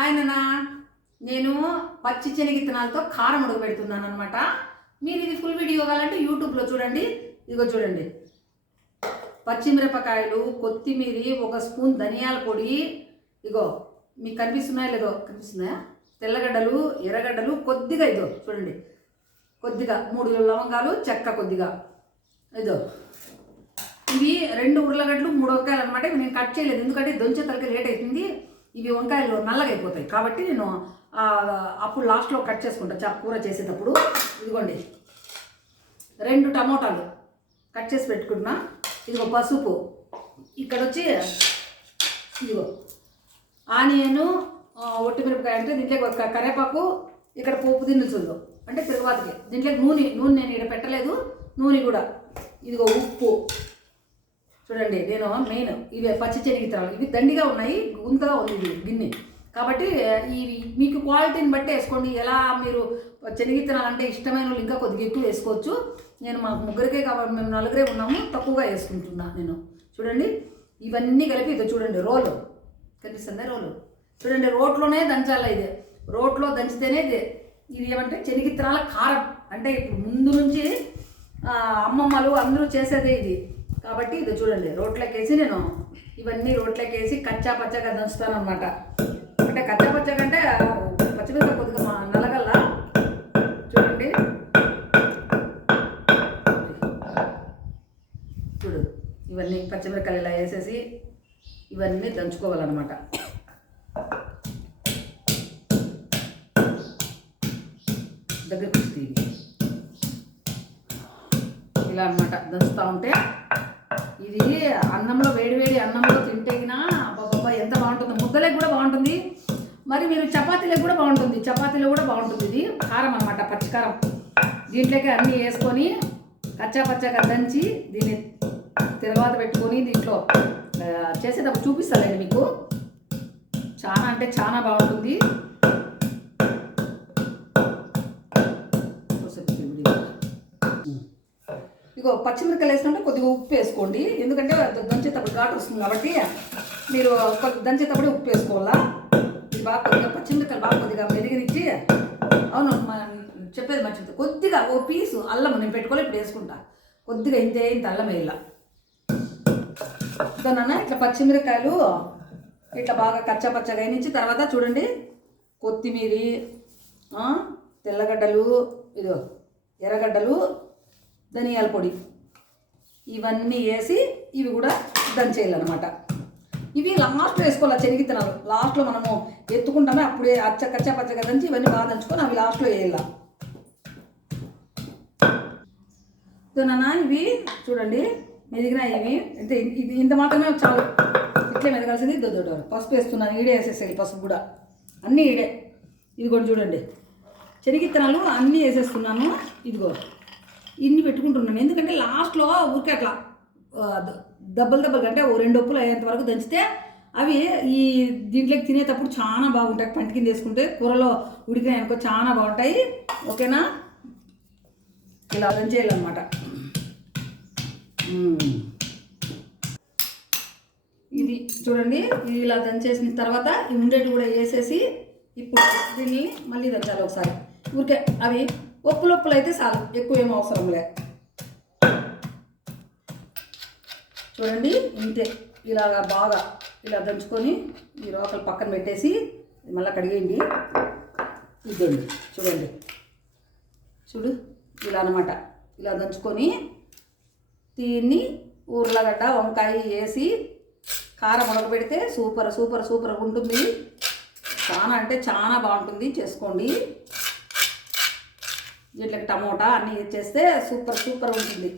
ఆయననా నేను పచ్చి శనగిత్తనాలతో కారం ఉడక పెడుతున్నాను అనమాట మీరు ఇది ఫుల్ వీడియో కావాలంటే యూట్యూబ్లో చూడండి. ఇదిగో చూడండి. పచ్చిమిరపకాయలు కొత్తిమీర ఒక స్పూన్ ధనియాల పొడి. ఇగో మీకు కనిపిస్తున్నాయా లేదో కనిపిస్తున్నాయా? తెల్లగడ్డలు ఎర్రగడ్డలు కొద్దిగా ఇదో చూడండి. కొద్దిగా మూడు లవంగాలు చెక్క కొద్దిగా. ఇదో ఇవి రెండు ఉర్లగడ్డలు మూడు వంకాయలు అనమాట ఇవి నేను కట్ చేయలేదు. ఎందుకంటే దొంచే తలకి లేట్ అవుతుంది. ఇవి వంకాయలు నల్లగా అయిపోతాయి. కాబట్టి నేను అప్పుడు లాస్ట్లో కట్ చేసుకుంటా. చా కూర చేసేటప్పుడు. ఇదిగోండి. రెండు టమోటాలు కట్ చేసి పెట్టుకున్నా. ఇదిగో పసుపు. ఇక్కడ వచ్చి ఇదిగో. ఆనియను ఒట్టిమిరపకాయ అంటే దీంట్లో కరేపాకు ఇక్కడ పోపు దినుసులు అంటే తరువాతకి. దీంట్లో నూనె నూనె నేను ఇక్కడ పెట్టలేదు. నూనె కూడా. ఇదిగో ఉప్పు. చూడండి నేను మెయిన్ ఇవి పచ్చి శనగిత్తనాలు ఇవి దండిగా ఉన్నాయి గుంతగా ఉంది ఇది గిన్నె. కాబట్టి ఇవి మీకు క్వాలిటీని బట్టి వేసుకోండి. ఎలా మీరు శనగిత్తనాలు అంటే ఇష్టమైన వాళ్ళు ఇంకా కొద్దిగా ఎక్కువ వేసుకోవచ్చు. నేను మాకు ముగ్గురికే కాబట్టి మేము నలుగురే ఉన్నాము తక్కువగా వేసుకుంటున్నా నేను. చూడండి ఇవన్నీ కలిపి ఇది చూడండి రోలు కనిపిస్తుందా రోలు చూడండి రోట్లోనే దంచాల ఇది? రోట్లో దంచితేనే ఇది. ఇది ఏమంటే చెనిగిత్తనాల కారం. అంటే ఇప్పుడు ముందు నుంచి అమ్మమ్మలు అందరూ చేసేదే ఇది. కాబట్టి ఇది చూడండి రోట్లకేసి నేను ఇవన్నీ రోట్లకేసి కచ్చా పచ్చగా దంచుతాను అనమాట అంటే కచ్చా పచ్చగా అంటే పచ్చిమిరపకాయ కొద్దిగా మా నల్లగల్ల చూడండి. చూడు ఇవన్నీ పచ్చిమిరపకాయలు ఇలా వేసేసి ఇవన్నీ దంచుకోవాలన్నమాట. దగ్గరికి ఇలా అనమాట దంచుతూ ఉంటే ఇది అన్నంలో వేడివేడి అన్నంలో తింటేగినా బాబా ఎంత బాగుంటుంది. ముద్దలకు కూడా బాగుంటుంది. మరి మీరు చపాతీలకు కూడా బాగుంటుంది. చపాతీలో కూడా బాగుంటుంది ఇది. కారం అనమాట పచ్చికారం. దీంట్లోకి అన్నీ వేసుకొని కచ్చా పచ్చగా దంచి దీన్ని తర్వాత పెట్టుకొని దీంట్లో చేసేటప్పుడు చూపిస్తానండి మీకు. చాలా అంటే చాలా బాగుంటుంది. ఇగో పచ్చిమిరకాయలు వేసినప్పుడు కొద్దిగా ఉప్పు వేసుకోండి. ఎందుకంటే దంచేటప్పుడు ఘాటు వస్తుంది కాబట్టి మీరు దంచేటప్పుడే ఉప్పు వేసుకోవాలా? ఇది బాగా కొద్దిగా పచ్చిమిరకాయలు బాగా కొద్దిగా మెరిగినిచ్చి అవును చెప్పేది మర్చిపోతుంది కొద్దిగా ఓ పీసు అల్లం నేను పెట్టుకోవాలి ఇప్పుడు వేసుకుంటా. కొద్దిగా ఇంతే ఇంత అల్లం వేయాల. దానన్న ఇట్లా పచ్చిమిరకాయలు ఇట్లా బాగా కచ్చా పచ్చగా వేయించి తర్వాత చూడండి కొత్తిమీర తెల్లగడ్డలు ఇదో ఎర్రగడ్డలు ధనియాల పొడి. ఇవన్నీ వేసి ఇవి కూడా దంచేయాలన్నమాట. ఇవి లాస్ట్లో వేసుకోవాలి చెనిగిత్తనాలు లాస్ట్లో మనము ఎత్తుకుంటామే అప్పుడే అచ్చ కచ్చ పచ్చగా దంచి ఇవన్నీ బాగా దంచుకొని అవి లాస్ట్లో వేయాలి. నాన్న ఇవి చూడండి మెదిగిన ఇవి. అంటే ఇది ఇంత మాత్రమే చాలు. ఇట్లే మెదగాల్సింది దొడ్డు పసుపు వేస్తున్నాను ఈడే వేసేసేయాలి పసుపు కూడా. అన్నీ ఈడే ఇది కూడా చూడండి. శనగిత్తనాలు అన్నీ వేసేస్తున్నాను. ఇదిగో. ఇన్ని పెట్టుకుంటున్నాను. ఎందుకంటే లాస్ట్లో ఊరికే అట్లా దెబ్బలు దెబ్బలు అంటే ఓ రెండు ఒప్పులు అయ్యేంత వరకు దంచితే అవి ఈ దీంట్లోకి తినేటప్పుడు చాలా బాగుంటాయి. పంట కింద వేసుకుంటే కూరలో ఉడికినాయి అనుకో చాలా బాగుంటాయి. ఓకేనా? ఇలా దంచేయాలన్నమాట. ఇది చూడండి ఇది ఇలా దంచేసిన తర్వాత ఈ ఉండేటి కూడా వేసేసి ఇప్పుడు దీన్ని మళ్ళీ దంచాలి ఒకసారి. ఊరికే అవి ఒప్పులు అయితే చాలు ఎక్కువ ఏం అవసరం లే. చూడండి ఇంతే. ఇలాగా బాగా ఇలా దంచుకొని ఈ రోకలు పక్కన పెట్టేసి మళ్ళీ కడిగేయండి. ఇదండి. చూడండి. చూడు ఇలా అనమాట ఇలా దంచుకొని దీన్ని ఊర్లగడ్డ వంకాయ వేసి కారం ఉడకబెడితే సూపర్ సూపర్ సూపర్ ఉంటుంది. చాలా అంటే చాలా బాగుంటుంది. చేసుకోండి. దీంట్లోకి టమోటా అన్నీ చేస్తే సూపర్ సూపర్ ఉంటుంది.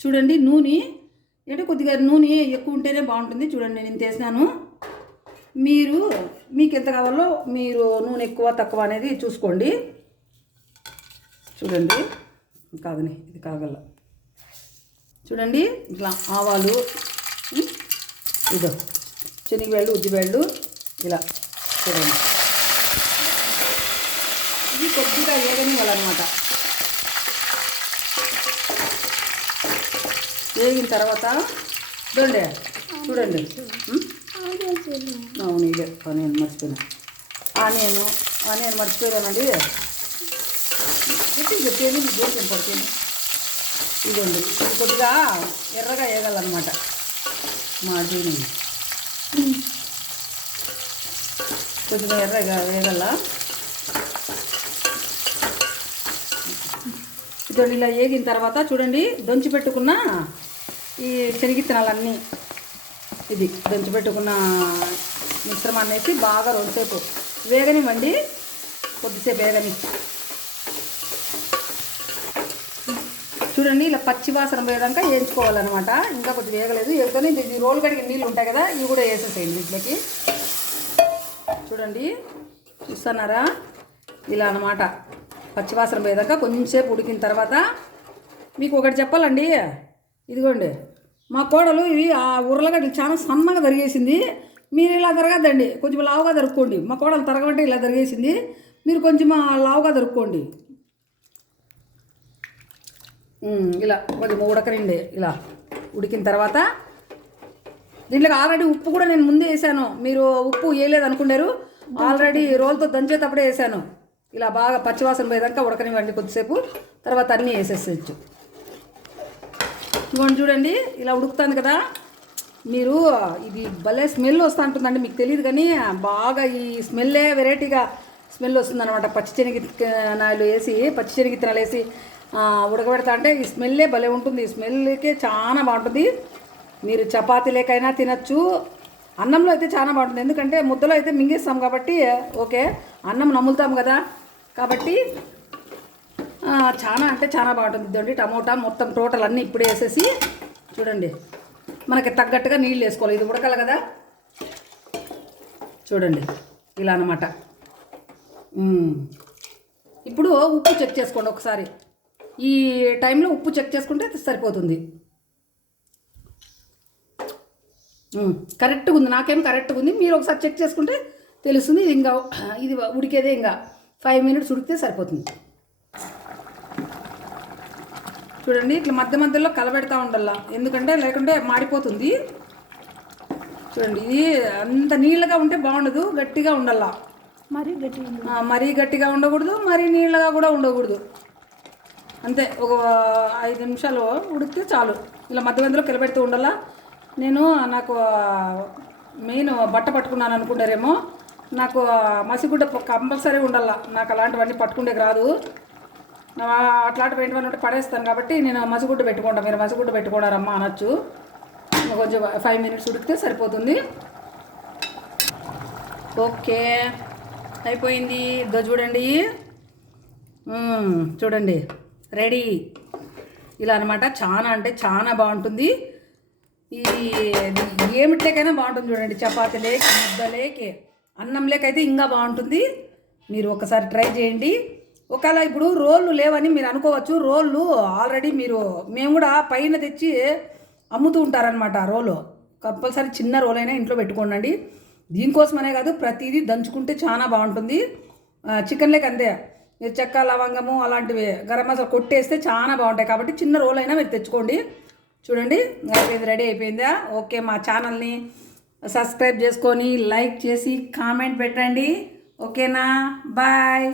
చూడండి నూనె అంటే కొద్దిగా నూనె ఎక్కువ ఉంటేనే బాగుంటుంది. చూడండి నేను ఇంత వేసినాను మీరు మీకు ఎంత కావాలో మీరు నూనె ఎక్కువ తక్కువ అనేది చూసుకోండి. చూడండి కాదని ఇది కాగల. చూడండి ఇట్లా ఆవాలు ఇదో శనగవేళ్ళు ఉద్దివేళ్ళు. ఇలా చూడండి. ఇది కొద్దిగా ఏగని వాళ్ళనమాట వేగిన తర్వాత చూడండి చూడండి. అవును ఇదే ఆనియన్ మర్చిపోయినా. ఆనియన్ ఆనియన్ మర్చిపోయానండి గట్టిగా చెప్పేది మీకు దూరం పడుతుంది ఇదిగోండి ఇది కొద్దిగా ఎర్రగా వేయాలన్నమాట మా దీని కొద్దిగా ఎర్రగా వేగల. ఇదిగోండి ఇలా వేగిన తర్వాత చూడండి దొంచి పెట్టుకున్న ఈ శనగిత్తనాలన్నీ ఇది దొంచి పెట్టుకున్న మిశ్రమాన్ని వేసి బాగా రెండుసేపు వేగనివ్వండి. కొద్దిసేపు వేగని. చూడండి ఇలా పచ్చి వాసన పోయేదాకా వేయించుకోవాలన్నమాట. ఇంకా కొద్దిగా వేగలేదు. వేగుతూనే ఇది రోల్ కడిగి నీళ్ళు ఉంటాయి కదా ఇవి కూడా వేసేసేయండి వీటిలోకి చూడండి. చూస్తున్నారా? ఇలా అన్నమాట. పచ్చివాసన పోయేదాకా కొంచెంసేపు ఉడికిన తర్వాత మీకు ఒకటి చెప్పాలండి. ఇదిగోండి. మా కోడలు ఇవి ఆ ఉర్లగడ్డలు చాలా సన్నగా తరిగేసింది. మీరు ఇలా తరగద్దండి. కొంచెం లావుగా తరుక్కోండి. మా కోడలు తరగమంటే ఇలా తరిగేసింది. మీరు కొంచెం లావుగా తరుక్కోండి. ఇలా కొంచెం ఉడకరండి ఇలా ఉడికిన తర్వాత దీంట్లో ఆల్రెడీ ఉప్పు కూడా నేను ముందే వేసాను. మీరు ఉప్పు వేయలేదు అనుకున్నారు ఆల్రెడీ రోల్తో దంచేటప్పుడే వేసాను. ఇలా బాగా పచ్చివాసన పోయేదాకా ఉడకనివ్వండి కొద్దిసేపు. తర్వాత అన్నీ వేసేసేయచ్చు. ఇదిగోండి చూడండి ఇలా ఉడుకుతుంది కదా. మీరు ఇది భలే స్మెల్ వస్తూ ఉంటుందండి మీకు తెలియదు కానీ బాగా ఈ స్మెల్లే వెరైటీగా స్మెల్ వస్తుందన్నమాట. పచ్చి శనగిత్తనాలు వేసి పచ్చిశనగిత్తనాలు వేసి ఉడకబెడతా అంటే ఈ స్మెల్లే భలే ఉంటుంది. ఈ స్మెల్కే చాలా బాగుంటుంది. మీరు చపాతీ లేకైనా తినచ్చు. అన్నంలో అయితే చాలా బాగుంటుంది. ఎందుకంటే ముద్దలో అయితే మింగేస్తాం కాబట్టి ఓకే అన్నం నములుతాం కదా. కాబట్టి చాలా అంటే చాలా బాగుంటుంది. ఇదండి టమోటా మొత్తం టోటల్ అన్నీ ఇప్పుడే వేసేసి చూడండి. మనకి తగ్గట్టుగా నీళ్ళు వేసుకోవాలి. ఇది ఉడకాలి కదా. చూడండి ఇలా అనమాట ఇప్పుడు ఉప్పు చెక్ చేసుకోండి ఒకసారి. ఈ టైంలో ఉప్పు చెక్ చేసుకుంటే సరిపోతుంది మ్మ్. కరెక్ట్గా ఉంది. నాకేం కరెక్ట్గా ఉంది. మీరు ఒకసారి చెక్ చేసుకుంటే తెలుస్తుంది. ఇది ఇంకా ఇది ఉడికేదే ఇంకా ఫైవ్ మినిట్స్ ఉడికితే సరిపోతుంది. చూడండి ఇట్లా మధ్య మధ్యలో కలబెడతా ఉండాల? ఎందుకంటే లేకుంటే మాడిపోతుంది. చూడండి ఇది అంత నీళ్ళగా ఉంటే బాగుండదు. గట్టిగా ఉండాలా? మరీ గట్టి ఆ, మరీ గట్టిగా ఉండకూడదు మరీ నీళ్ళగా కూడా ఉండకూడదు. అంతే ఒక ఐదు నిమిషాలు ఉడికితే చాలు. ఇలా మధ్య మధ్యలో కిలబెడుతూ ఉండాలా? నేను నాకు మెయిన్ బట్ట పట్టుకున్నాను అనుకుంటారేమో. నాకు మసిగుడ్డ కంపల్సరీ ఉండాల. నాకు అలాంటివన్నీ పట్టుకుండేకి రాదు. నా అట్లాంటివి ఏంటివన్నీ ఉంటే పడేస్తాను కాబట్టి నేను మసిగుడ్డ పెట్టుకుంటా. మీరు మసిగుడ్డ పెట్టుకోడారమ్మా అనొచ్చు. కొంచెం ఫైవ్ మినిట్స్ ఉడికితే సరిపోతుంది. ఓకే. అయిపోయింది. ఇదో చూడండి. చూడండి. రెడీ. ఇలా అనమాట. చాలా అంటే చాలా బాగుంటుంది. ఈ ఏమిట్లేకైనా బాగుంటుంది చూడండి. చపాతీలేకి ముద్దలేకి అన్నం లేకైతే ఇంకా బాగుంటుంది. మీరు ఒకసారి ట్రై చేయండి. ఒకవేళ ఇప్పుడు రోళ్ళు లేవని మీరు అనుకోవచ్చు. రోళ్ళు ఆల్రెడీ మీరు మేము కూడా పైన తెచ్చి అమ్ముతూ ఉంటారనమాట రోలు. కంపల్సరీ చిన్న రోల్ అయినా ఇంట్లో పెట్టుకోండి దీనికోసమనే కాదు ప్రతిదీ దంచుకుంటే చాలా బాగుంటుంది. చికెన్ లేక అంతే. మీరు చెక్క లవంగము అలాంటివి గరం మసాలా కొట్టేస్తే చాలా బాగుంటాయి. కాబట్టి చిన్న రోల్ అయినా మీరు తెచ్చుకోండి. చూడండి అయిపోయింది రెడీ అయిపోయిందా? ఓకే మా ఛానల్ని సబ్స్క్రైబ్ చేసుకొని లైక్ చేసి కామెంట్ పెట్టండి. ఓకేనా? బాయ్.